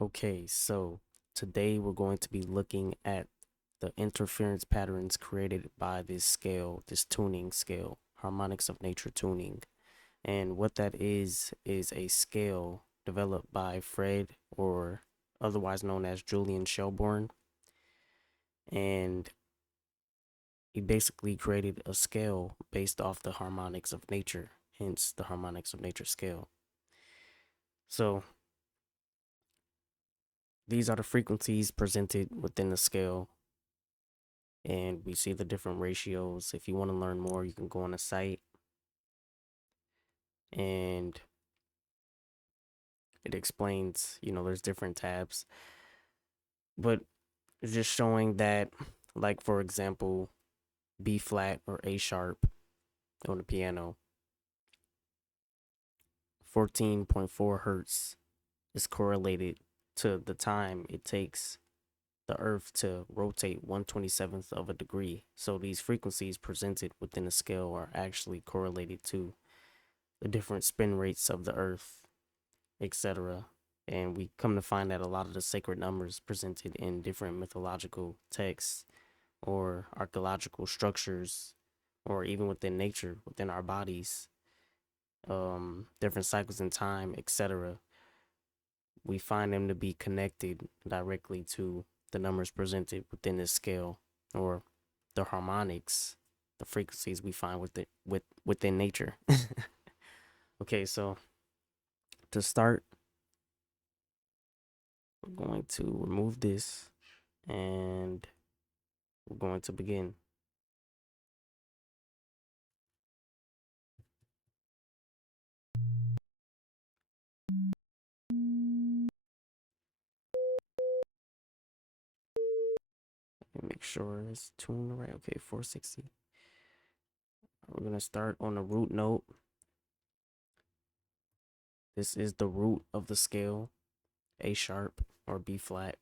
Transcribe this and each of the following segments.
Okay, so today we're going to be looking at the interference patterns created by this scale, this tuning scale, harmonics of nature tuning. And what that is a scale developed by Fred, or otherwise known as Julian Shelbourne. And he basically created a scale based off the harmonics of nature, hence the harmonics of nature scale. So these are the frequencies presented within the scale, and we see the different ratios. If you want to learn more, you can go on the site, and it explains, there's different tabs, but it's just showing that, like, for example, B flat or A sharp on the piano, 14.4 hertz is correlated to the time it takes the earth to rotate 1/27th of a degree. So these frequencies presented within the scale are actually correlated to the different spin rates of the earth, etc. And we come to find that a lot of the sacred numbers presented in different mythological texts or archaeological structures, or even within nature, within our bodies, different cycles in time, etc., we find them to be connected directly to the numbers presented within this scale, or the harmonics, the frequencies we find within nature. Okay, so to start, we're going to remove this and we're going to begin. Let me make sure it's tuned right. Okay, 460. We're going to start on the root note. This is the root of the scale, A sharp or B flat.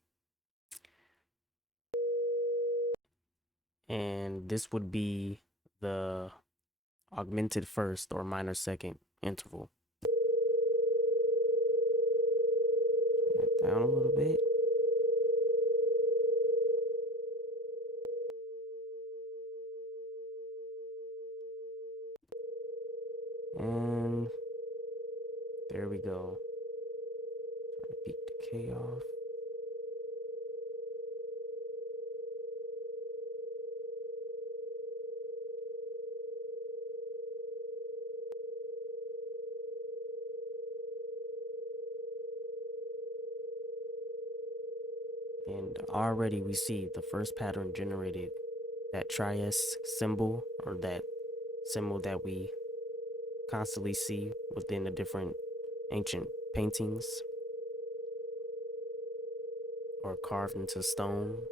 And this would be the augmented first or minor second interval. Turn it down a little bit. And there we go. Turn the peak decay off. And already we see the first pattern generated, that trias symbol, or that symbol that we constantly see within the different ancient paintings or carved into stone.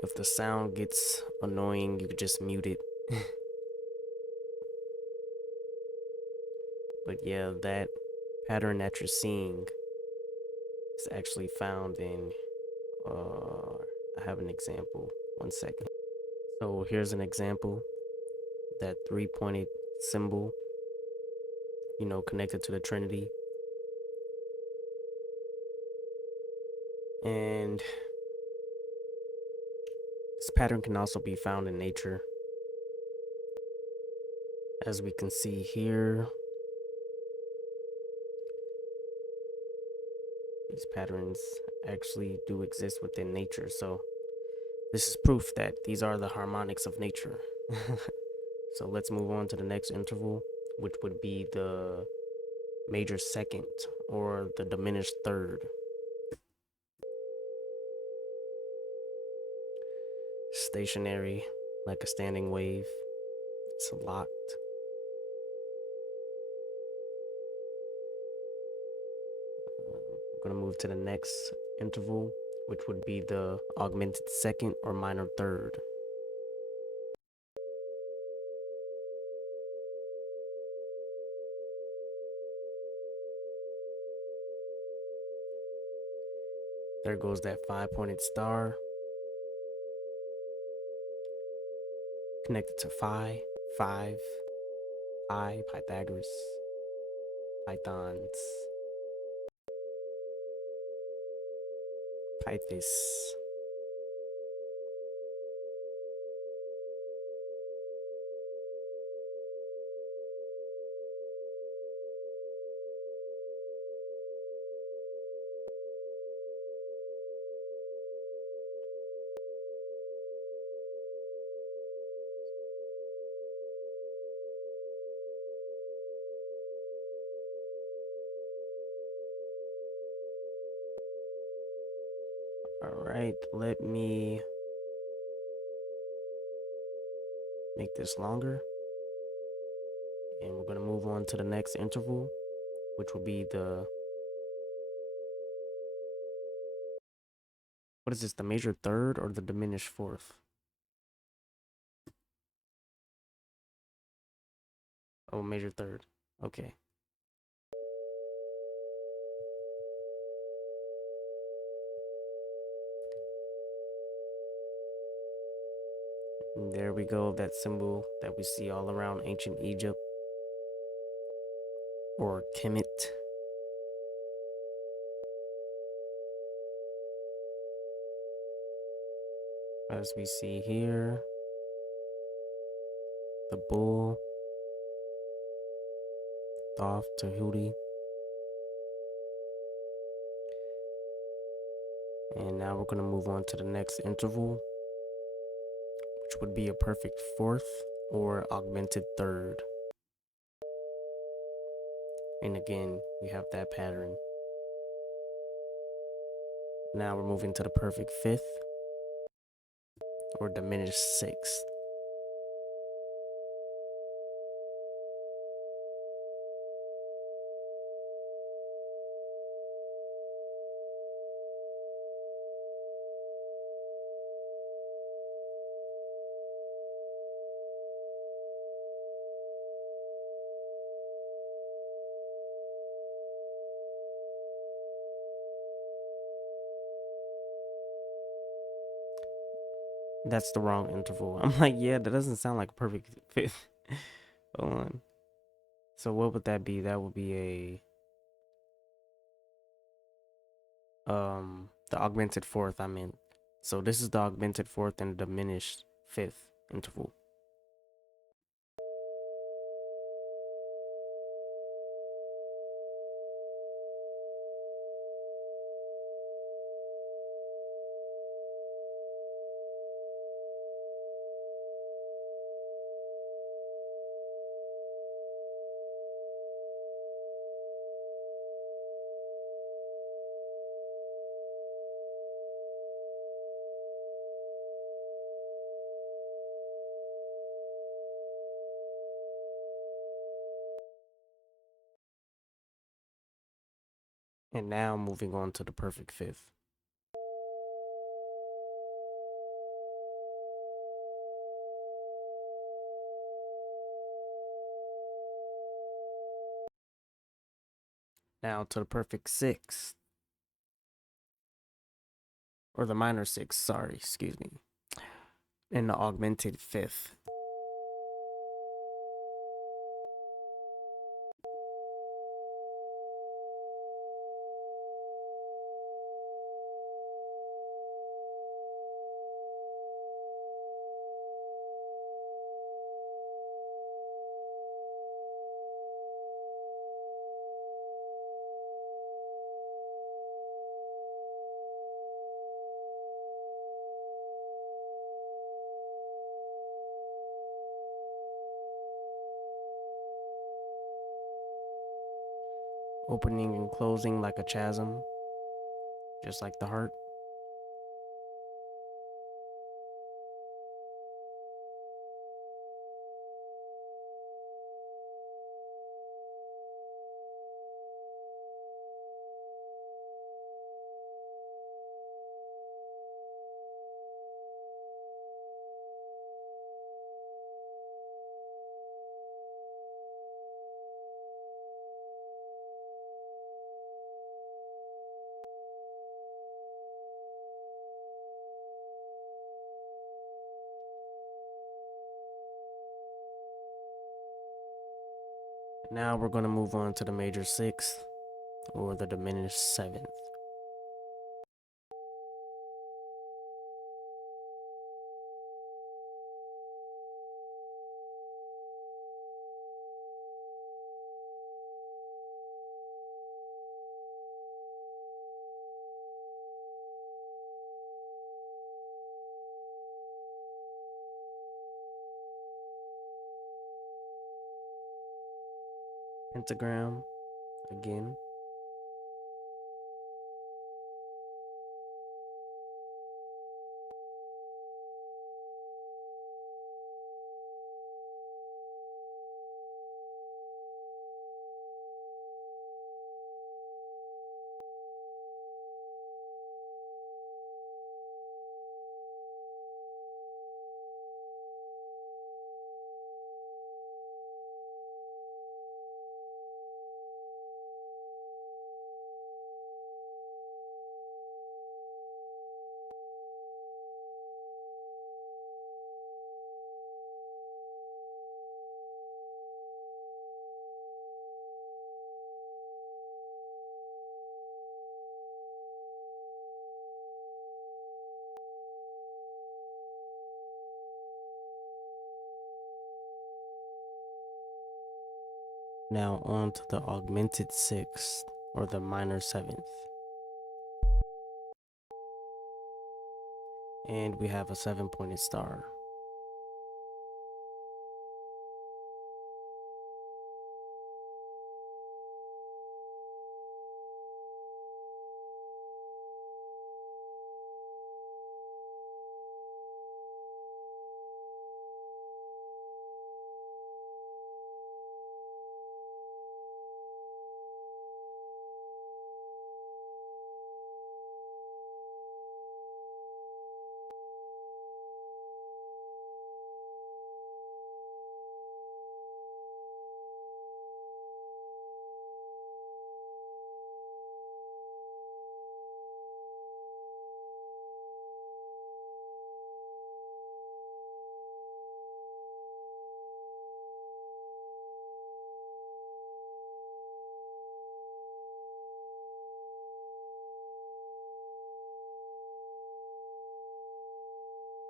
If the sound gets annoying, you could just mute it. But yeah, that pattern that you're seeing is actually found in, I have an example. 1 second. So here's an example, that three-pointed symbol, connected to the Trinity. And this pattern can also be found in nature. As we can see here, these patterns actually do exist within nature. So this is proof that these are the harmonics of nature. So let's move on to the next interval, which would be the major second or the diminished third. Stationary, like a standing wave. It's locked. I'm gonna move to the next interval, which would be the augmented second or minor third. There goes that 5-pointed star connected to phi, 5, pi, Pythagoras, pythons, Pythis. All right, let me make this longer. And we're going to move on to the next interval, which will be what is this, the major third or the diminished fourth? Oh, major third. Okay. And there we go, that symbol that we see all around ancient Egypt, or Kemet, as we see here, the bull, Thoth, Tahuti. And now we're going to move on to the next interval, which would be a perfect fourth or augmented third. And again, we have that pattern. Now we're moving to the perfect fifth or diminished sixth. That's the wrong interval. I'm like, yeah, that doesn't sound like a perfect fifth. Hold on. So what would that be? That would be the augmented fourth, I meant. So this is the augmented fourth and diminished fifth interval. And now moving on to the perfect fifth. Now to the perfect sixth. Or the minor sixth, sorry, excuse me. And the augmented fifth. Opening and closing like a chasm, just like the heart. Now we're going to move on to the major sixth, or the diminished seventh. Pentagram again. Now on to the augmented sixth, or the minor seventh. And we have a 7-pointed star.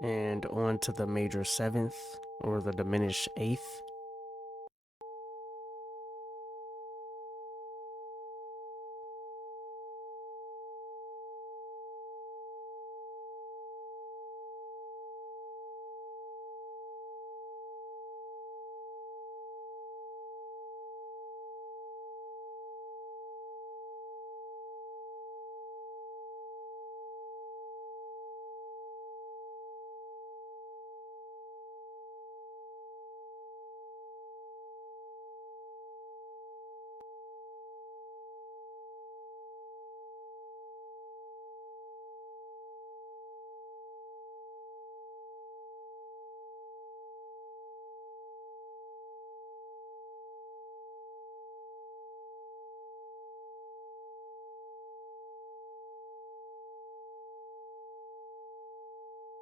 And on to the major seventh, or the diminished eighth.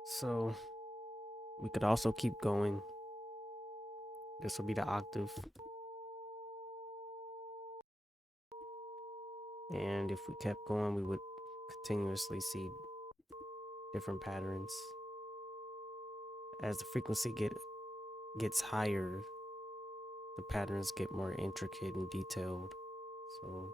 So we could also keep going. This will be the octave. And if we kept going, we would continuously see different patterns. As the frequency gets higher, the patterns get more intricate and detailed. So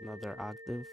another octave.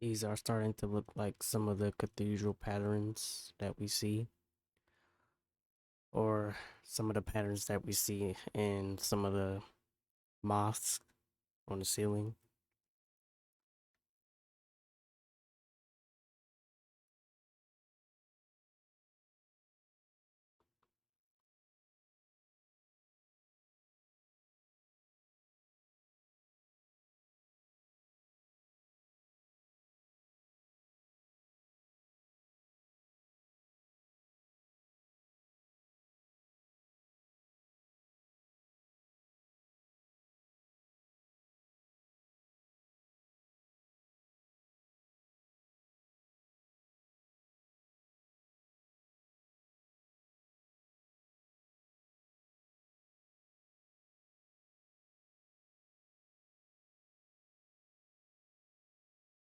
These are starting to look like some of the cathedral patterns that we see, or some of the patterns that we see in some of the mosques on the ceiling.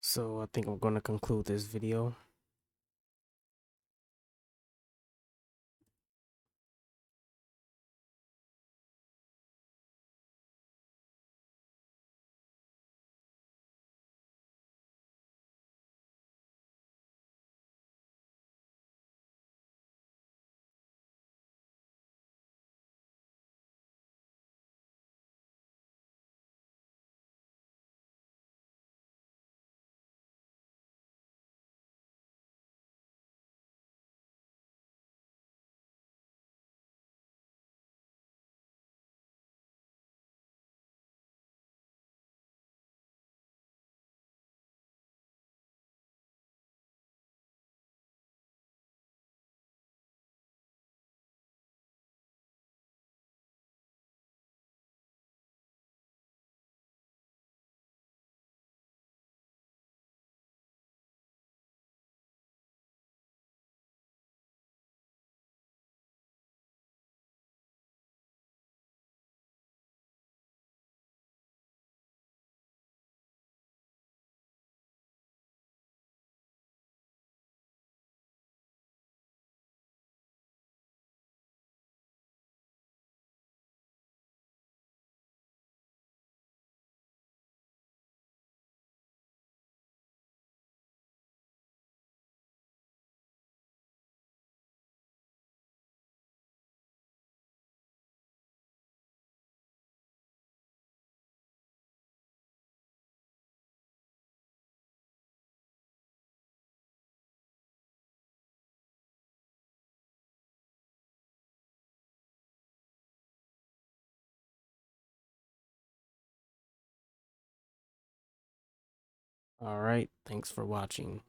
So I think I'm going to conclude this video. All right. Thanks for watching.